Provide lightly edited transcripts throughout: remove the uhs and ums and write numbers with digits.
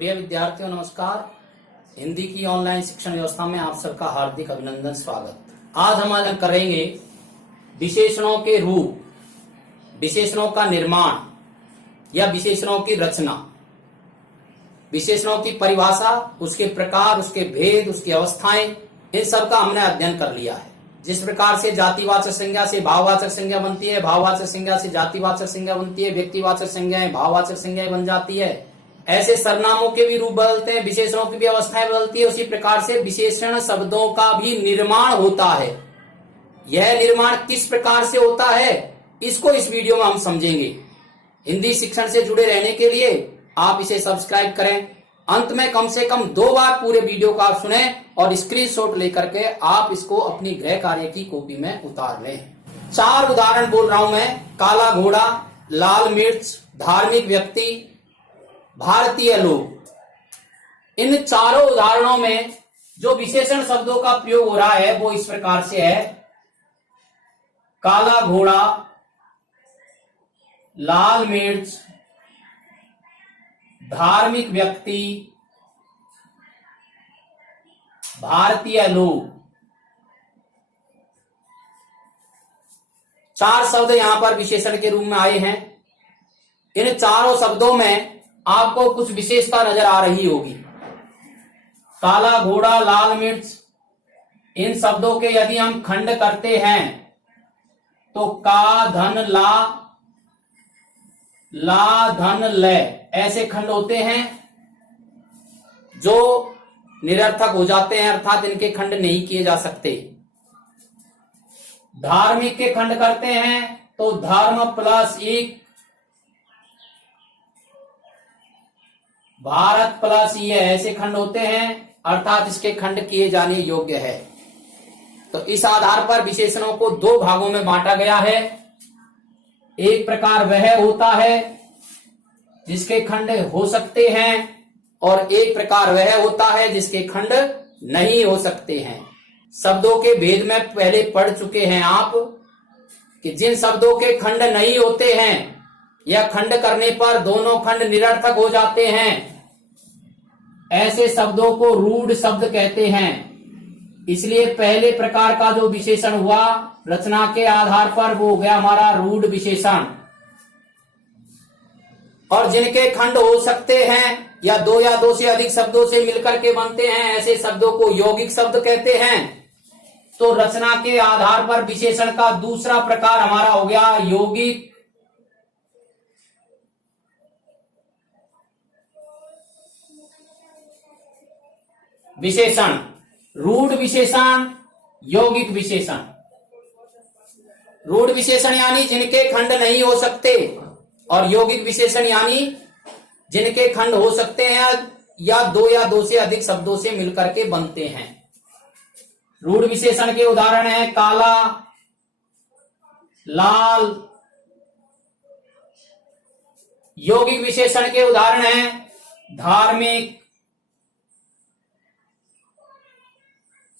प्रिय विद्यार्थियों नमस्कार। हिंदी की ऑनलाइन शिक्षण व्यवस्था में आप सबका हार्दिक अभिनंदन स्वागत। आज हम आलोचना करेंगे विशेषणों के रूप, विशेषणों का निर्माण या विशेषणों की रचना, विशेषणों की परिभाषा, उसके प्रकार, उसके भेद, उसकी अवस्थाएं, इन सब का हमने अध्ययन कर लिया है। जिस प्रकार से जातिवाचक संज्ञा से भाववाचक संज्ञा बनती है, भाववाचक संज्ञा से जातिवाचक संज्ञा बनती है, व्यक्तिवाचक संज्ञाएं भाववाचक संज्ञाएं बन जाती है, ऐसे सर्वनामों के भी रूप बदलते हैं, विशेषणों की भी अवस्थाएं बदलती है। उसी प्रकार से विशेषण शब्दों का भी निर्माण होता है। यह निर्माण किस प्रकार से होता है, इसको इस वीडियो में हम समझेंगे। हिंदी शिक्षण से जुड़े रहने के लिए आप इसे सब्सक्राइब करें। अंत में कम से कम 2 बार पूरे वीडियो को आप सुने और स्क्रीनशॉट लेकर के आप इसको अपनी गृह कार्य की कॉपी में उतार लें। 4 उदाहरण बोल रहा हूं मैं। काला घोड़ा, लाल मिर्च, धार्मिक व्यक्ति, भारतीय लोग। इन चारों उदाहरणों में जो विशेषण शब्दों का प्रयोग हो रहा है वो इस प्रकार से है। काला घोड़ा, लाल मिर्च, धार्मिक व्यक्ति, भारतीय लोग। 4 शब्द यहां पर विशेषण के रूप में आए हैं। इन चारों शब्दों में आपको कुछ विशेषता नजर आ रही होगी। काला घोड़ा, लाल मिर्च, इन शब्दों के यदि हम खंड करते हैं तो का धन ला धन ले, ऐसे खंड होते हैं जो निरर्थक हो जाते हैं, अर्थात इनके खंड नहीं किए जा सकते। धार्मिक के खंड करते हैं तो धर्म प्लस एक, भारत प्लस ये, ऐसे खंड होते हैं, अर्थात इसके खंड किए जाने योग्य है। तो इस आधार पर विशेषणों को 2 भागों में बांटा गया है। एक प्रकार वह होता है जिसके खंड हो सकते हैं और एक प्रकार वह होता है जिसके खंड नहीं हो सकते हैं। शब्दों के भेद में पहले पढ़ चुके हैं आप कि जिन शब्दों के खंड नहीं होते हैं या खंड करने पर दोनों खंड निरर्थक हो जाते हैं, ऐसे शब्दों को रूढ़ शब्द कहते हैं। इसलिए पहले प्रकार का जो विशेषण हुआ रचना के आधार पर वो हो गया हमारा रूढ़ विशेषण। और जिनके खंड हो सकते हैं या 2 या 2 से अधिक शब्दों से मिलकर के बनते हैं, ऐसे शब्दों को यौगिक शब्द कहते हैं। तो रचना के आधार पर विशेषण का दूसरा प्रकार हमारा हो गया यौगिक विशेषण। रूढ़ विशेषण, यौगिक विशेषण। रूढ़ विशेषण यानी जिनके खंड नहीं हो सकते और यौगिक विशेषण यानी जिनके खंड हो सकते हैं या 2 या 2 से अधिक शब्दों से मिलकर के बनते हैं। रूढ़ विशेषण के उदाहरण है काला, लाल। यौगिक विशेषण के उदाहरण है धार्मिक,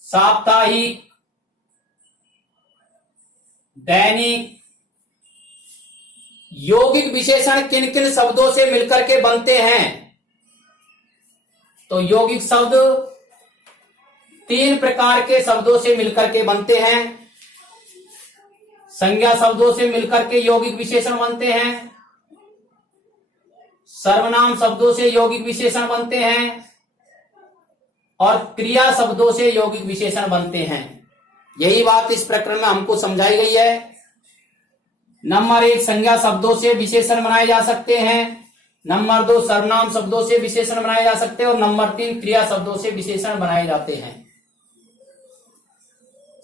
साप्ताहिक, दैनिक। यौगिक विशेषण किन किन शब्दों से मिलकर के बनते हैं? तो यौगिक शब्द 3 प्रकार के शब्दों से मिलकर के बनते हैं। संज्ञा शब्दों से मिलकर के यौगिक विशेषण बनते हैं, सर्वनाम शब्दों से यौगिक विशेषण बनते हैं और क्रिया शब्दों से यौगिक विशेषण बनते हैं। यही बात इस प्रकरण में हमको समझाई गई है। नंबर 1 संज्ञा शब्दों से विशेषण बनाए जा सकते हैं, नंबर 2 सर्वनाम शब्दों से विशेषण बनाए जा सकते हैं और नंबर 3 क्रिया शब्दों से विशेषण बनाए जाते हैं।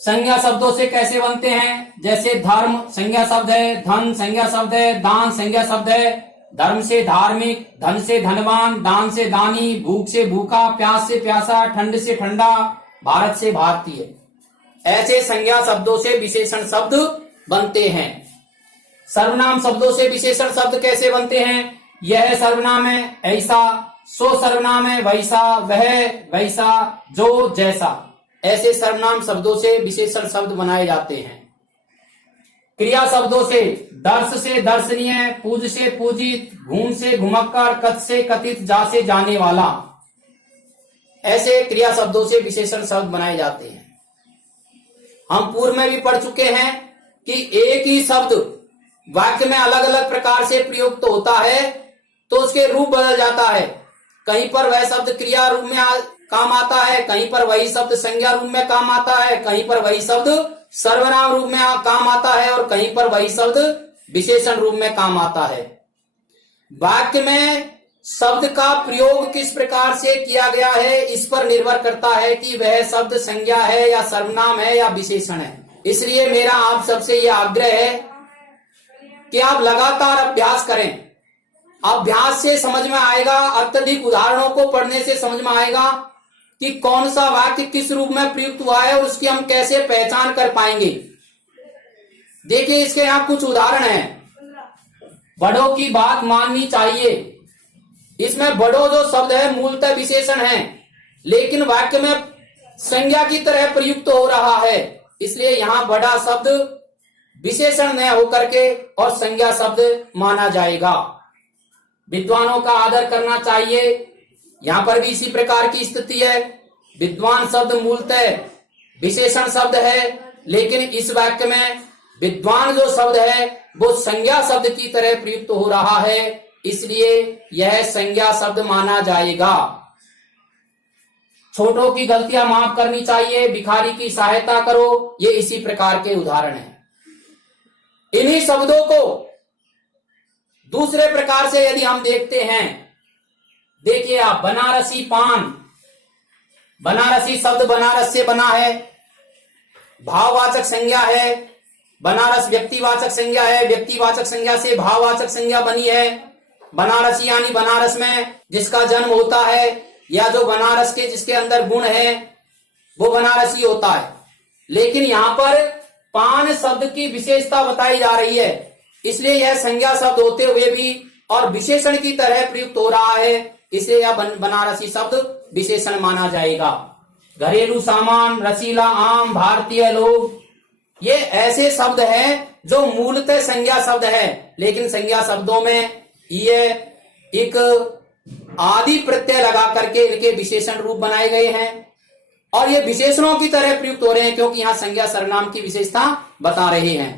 संज्ञा शब्दों से कैसे बनते हैं? जैसे धर्म संज्ञा शब्द है, धन संज्ञा शब्द है, दान संज्ञा शब्द है। धर्म से धार्मिक, धन से धनवान, दान से दानी, भूख से भूखा, प्यास से प्यासा, ठंड से ठंडा, भारत से भारतीय। ऐसे संज्ञा शब्दों से विशेषण शब्द बनते हैं। सर्वनाम शब्दों से विशेषण शब्द कैसे बनते हैं? यह सर्वनाम है, ऐसा, सो सर्वनाम है, वैसा, वह, वैसा, जो, जैसा। ऐसे सर्वनाम शब्दों से विशेषण शब्द बनाए जाते हैं। क्रिया शब्दों से दर्श से दर्शनीय, पूज से पूजित, घूम से घुमक्कर, कथ से कथित, जा से जाने वाला, ऐसे क्रिया शब्दों से विशेषण शब्द बनाए जाते हैं। हम पूर्व में भी पढ़ चुके हैं कि एक ही शब्द वाक्य में अलग अलग प्रकार से प्रयुक्त होता है तो उसके रूप बदल जाता है। कहीं पर वह शब्द क्रिया रूप में काम आता है, कहीं पर वही शब्द संज्ञा रूप में काम आता है, कहीं पर वही शब्द सर्वनाम रूप में काम आता है और कहीं पर वही शब्द विशेषण रूप में काम आता है। वाक्य में शब्द का प्रयोग किस प्रकार से किया गया है इस पर निर्भर करता है कि वह शब्द संज्ञा है या सर्वनाम है या विशेषण है। इसलिए मेरा आप सबसे यह आग्रह है कि आप लगातार अभ्यास करें। अभ्यास से समझ में आएगा, अत्यधिक उदाहरणों को पढ़ने से समझ में आएगा कि कौन सा वाक्य किस रूप में प्रयुक्त हुआ है और उसकी हम कैसे पहचान कर पाएंगे। देखिए इसके यहां कुछ उदाहरण हैं। बड़ों की बात माननी चाहिए, इसमें बड़ों जो शब्द है मूलतः विशेषण है लेकिन वाक्य में संज्ञा की तरह प्रयुक्त हो रहा है, इसलिए यहां बड़ा शब्द विशेषण न होकर के और संज्ञा शब्द माना जाएगा। विद्वानों का आदर करना चाहिए, यहां पर भी इसी प्रकार की स्थिति है। विद्वान शब्द मूलतः विशेषण शब्द है लेकिन इस वाक्य में विद्वान जो शब्द है वो संज्ञा शब्द की तरह प्रयुक्त हो रहा है, इसलिए यह संज्ञा शब्द माना जाएगा। छोटों की गलतियां माफ करनी चाहिए, भिखारी की सहायता करो, ये इसी प्रकार के उदाहरण हैं। इन्हीं शब्दों को दूसरे प्रकार से यदि हम देखते हैं, देखिए आप बनारसी पान, बनारसी शब्द बनारस से बना है, भाववाचक संज्ञा है, बनारस व्यक्तिवाचक संज्ञा है, व्यक्तिवाचक संज्ञा से भाववाचक संज्ञा बनी है। बनारसी यानी बनारस में जिसका जन्म होता है या जो बनारस के जिसके अंदर गुण है वो बनारसी होता है। लेकिन यहां पर पान शब्द की विशेषता बताई जा रही है, इसलिए यह संज्ञा शब्द होते हुए भी और विशेषण की तरह प्रयुक्त हो रहा है, इसलिए यह बनारसी शब्द विशेषण माना जाएगा। घरेलू सामान, रसीला आम, भारतीय लोग, ये ऐसे शब्द हैं जो मूलतः संज्ञा शब्द है लेकिन संज्ञा शब्दों में ये एक आदि प्रत्यय लगा करके इनके विशेषण रूप बनाए गए हैं और ये विशेषणों की तरह प्रयुक्त हो रहे हैं क्योंकि यहां संज्ञा सर्वनाम की विशेषता बता रहे हैं।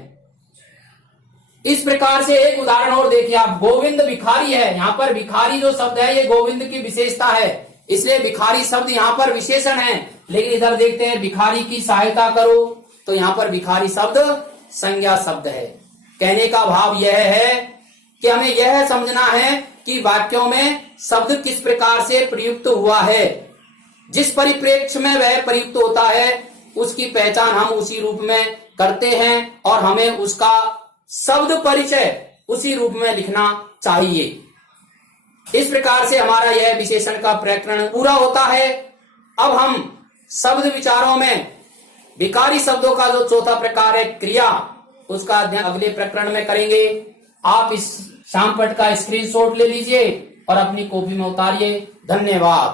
इस प्रकार से एक उदाहरण और देखिए आप, गोविंद भिखारी है, यहां पर भिखारी जो शब्द है ये गोविंद की विशेषता है, इसलिए भिखारी शब्द यहां पर विशेषण है। लेकिन इधर देखते हैं भिखारी की सहायता करो, तो यहां पर भिखारी शब्द संज्ञा शब्द है। कहने का भाव यह है कि हमें यह समझना है कि वाक्यों में शब्द किस प्रकार से प्रयुक्त हुआ है, जिस परिप्रेक्ष्य में वह प्रयुक्त होता है उसकी पहचान हम उसी रूप में करते हैं और हमें उसका शब्द परिचय उसी रूप में लिखना चाहिए। इस प्रकार से हमारा यह विशेषण का प्रकरण पूरा होता है। अब हम शब्द विचारों में विकारी शब्दों का जो चौथा प्रकार है क्रिया, उसका अध्ययन अगले प्रकरण में करेंगे। आप इस शामपट का स्क्रीनशॉट ले लीजिए और अपनी कॉपी में उतारिए। धन्यवाद।